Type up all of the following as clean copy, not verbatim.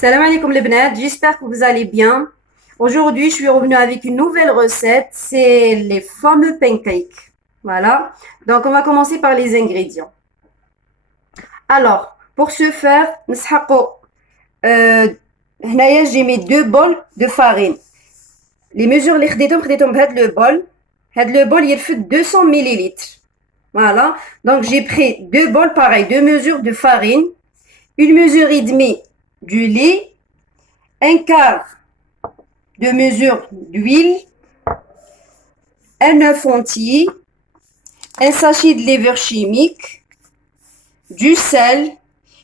Salam alaikum les bnat, j'espère que vous allez bien. Aujourd'hui, je suis revenue avec une nouvelle recette, c'est les fameux pancakes. Voilà, donc on va commencer par les ingrédients. Alors, pour ce faire, هنايا j'ai mis 2 bols de farine. Les mesures اللي خديتهم بهاد le bol. هاد le bol يرفد 200 millilitres. Voilà, donc j'ai pris 2 bols pareil, 2 mesures de farine, 1 mesure et demie du lait, 1/4 de mesure d'huile, un œuf entier, un sachet de levure chimique, du sel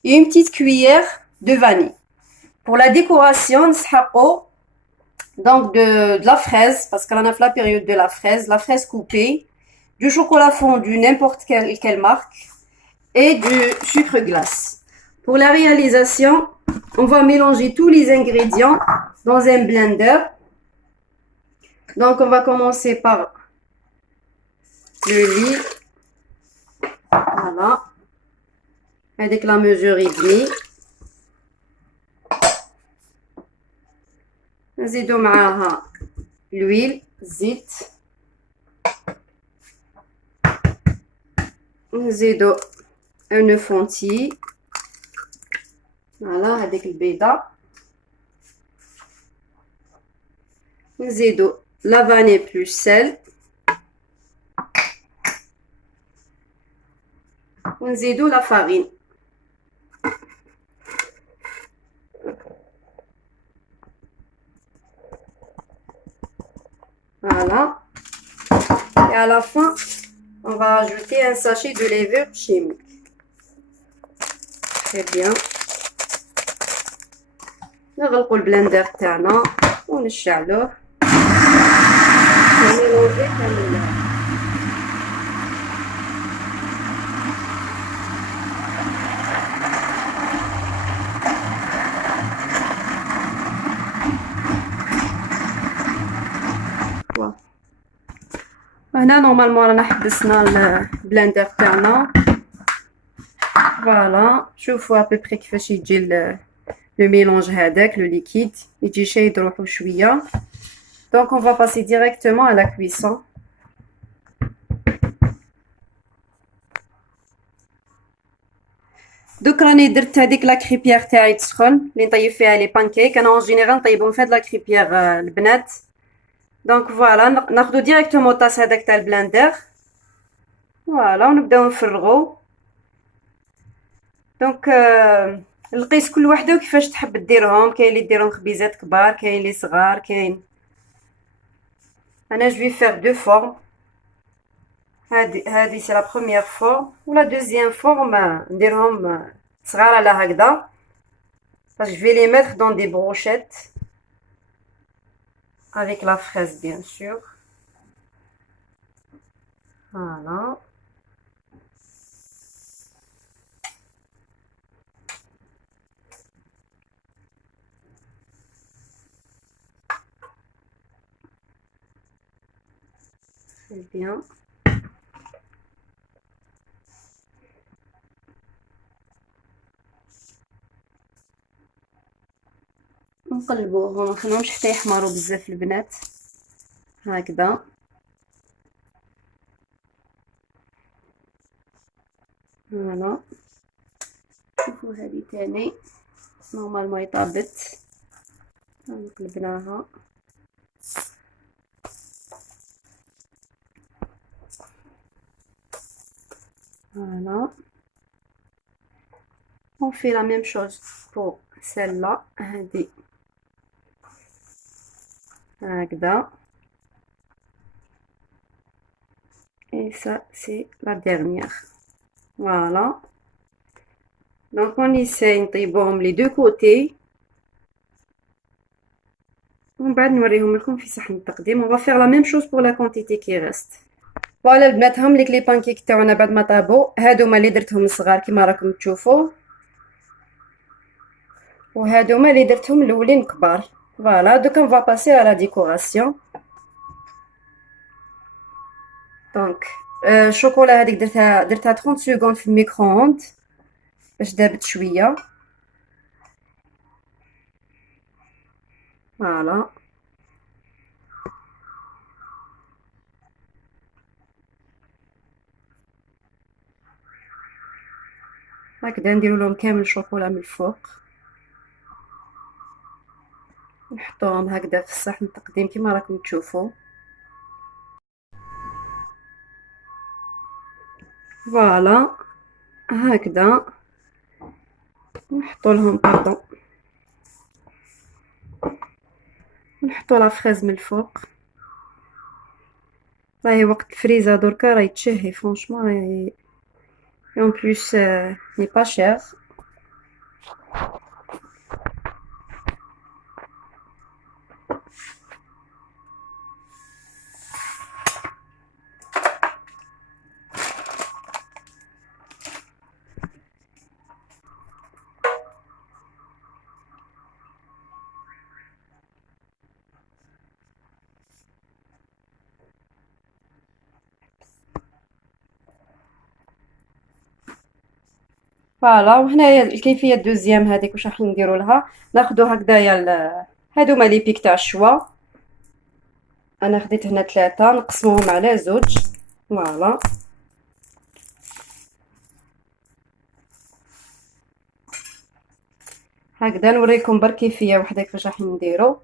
et une petite cuillère de vanille. Pour la décoration, donc de la fraise, parce qu'on a la période de la fraise coupée, du chocolat fondu, n'importe quelle marque, et du sucre glace. Pour la réalisation, on va mélanger tous les ingrédients dans un blender. Donc, on va commencer par le lait. Voilà. Avec la mesure et demie. نزيدو معاها l'huile, زيت. نزيدو un œuf entier. Voilà, هذيك البيضة. نزيدو la vanille plus sel. ونزيدو la farine. Voilà. Et à la fin, on va ajouter un sachet de levure chimique. Très bien. نغلقوا البلندر تاعنا ونشعلوه ونميلونجي كامل. هنا نورمالمون رانا حبسنا البلندر تاعنا. فوالا شوفوا ابوبري كيفاش يجي لو ميلونج هذاك لو ليكيد يجي شايد روحو شويه. دونك اون فا باسي ديريكتومون على لا كويسون. دوك راني درت هذيك لا كريبيير تاعي تسخن اللي نطيب فيها لي بانكيك. انا اون جينيرال نطيبهم في هاد لا كريبيير البنات. دونك فوالا ناخدو ديريكتومون طاس هذاك تاع البلاندر. فوالا ونبداو نفرغو. دونك نقيس كل وحده وكيفاش تحب ديرهم. كاين اللي ديرهم خبيزات كبار، كاين اللي صغار، كاين. انا جو في فير دو فورم. هادي سي لا بروميير فورم ولا دوزيام فورم نديرهم صغار على هكذا باش جو في لي ميتر دون دي بروشيت avec la fraise bien sûr. Voilà. Très bien. نقلبوهم منخليهمش حتى يحمروا بزاف البنات هكذا. فوالا شوفوا هذه تاني نورمالمون يطابت. قلبناها. Voilà. On fait la même chose pour celle-là. هذه هكذا. Et ça c'est la dernière. Voilà. Donc on essaye نطيبوهم les deux côtés. ومن بعد نوريهم لكم في صحن التقديم. On va faire la même chose pour la quantité qui reste. فوالا البنات هم لي بانكيك تاعنا بعد ما طابو. هادوما اللي درتهم صغار كيما راكم تشوفوا، وهادوما اللي درتهم الاولين كبار. فوالا دوك on va passer à la décoration. دونك الشوكولا هذيك درتها 30 سكوند في الميكرووند باش دابت شويه. فوالا هكذا نديرو لهم كامل الشوكولا من الفوق، نحطوهم هكذا في الصحن التقديم كما راكم تشوفوا. فوالا هكذا نحطو لهم باردون، نحطو لا فريز من الفوق. راهي وقت الفريزه دركا راهي تشهي فرونشمون، راهي اون بليس ني با شير. فوالا وهنايا الكيفيه الدوزيام هذيك واش راح نديرو لها، ناخدو هكذايا هادوما لي بيك تاع الشوا، انا خديت هنا 3 نقسموهم على زوج. فوالا هكذا نوريكم برك كيفيه وحده كيفاش راح نديرو.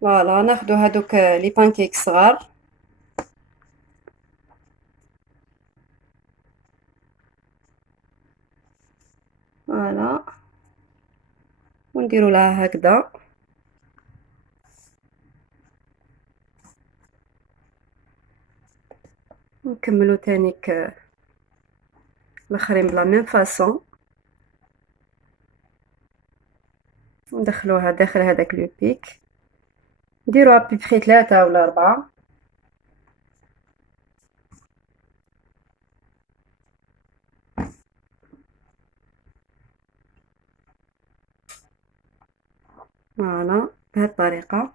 فوالا ناخدو هادوك لي بانكيك صغار، فوالا ونديرو لها هكذا، نكملو تانيك الاخرين بلا ميم فاصون، ندخلوها داخل هذاك لو بيك، نديرو ابيبخي 3 ولا 4. فوالا بهذه الطريقه.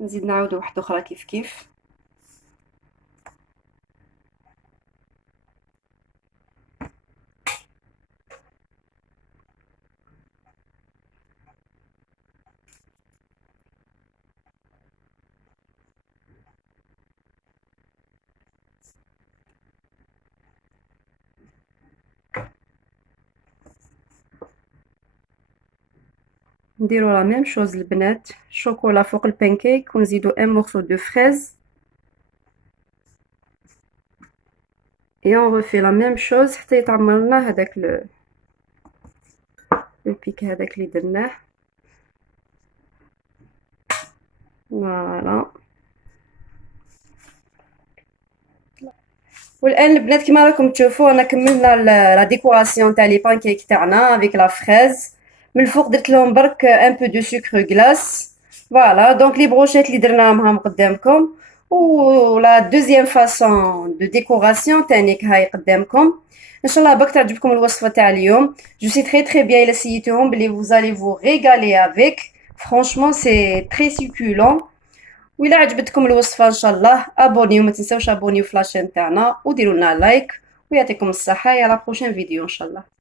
نزيد نعاود واحده اخرى كيف كيف. نديرو لا ميم شوز البنات، شوكولا فوق البانكيك ونزيدو ان مورسو دو فريز et on refait la même chose حتى يتعمر لنا هذاك لو بيك هذاك اللي درناه. فوالا والان البنات كما راكم تشوفوا انا كملنا لا ديكوراسيون تاع لي بانكيك تاعنا افيك لا فريز، من الفوق درت لهم برك ان بو دو سكر غلاس. فوالا دونك لي بروشيت اللي درناهم هاهم قدامكم، ولا دوزيام فاصون دو ديكوراسيون تانيك هاي قدامكم. ان شاء الله برك تعجبكم الوصفه تاع اليوم. جو سي تري تري بيان الا سيتوهم بلي vous allez vous régaler avec franchement c'est très succulent. وإلا عجبتكم الوصفة إن شاء الله أبونيو، ما تنساوش أبونيو في لاشين تاعنا وديروا لنا لايك، ويعطيكم الصحة. يا لا بروشين فيديو إن شاء الله.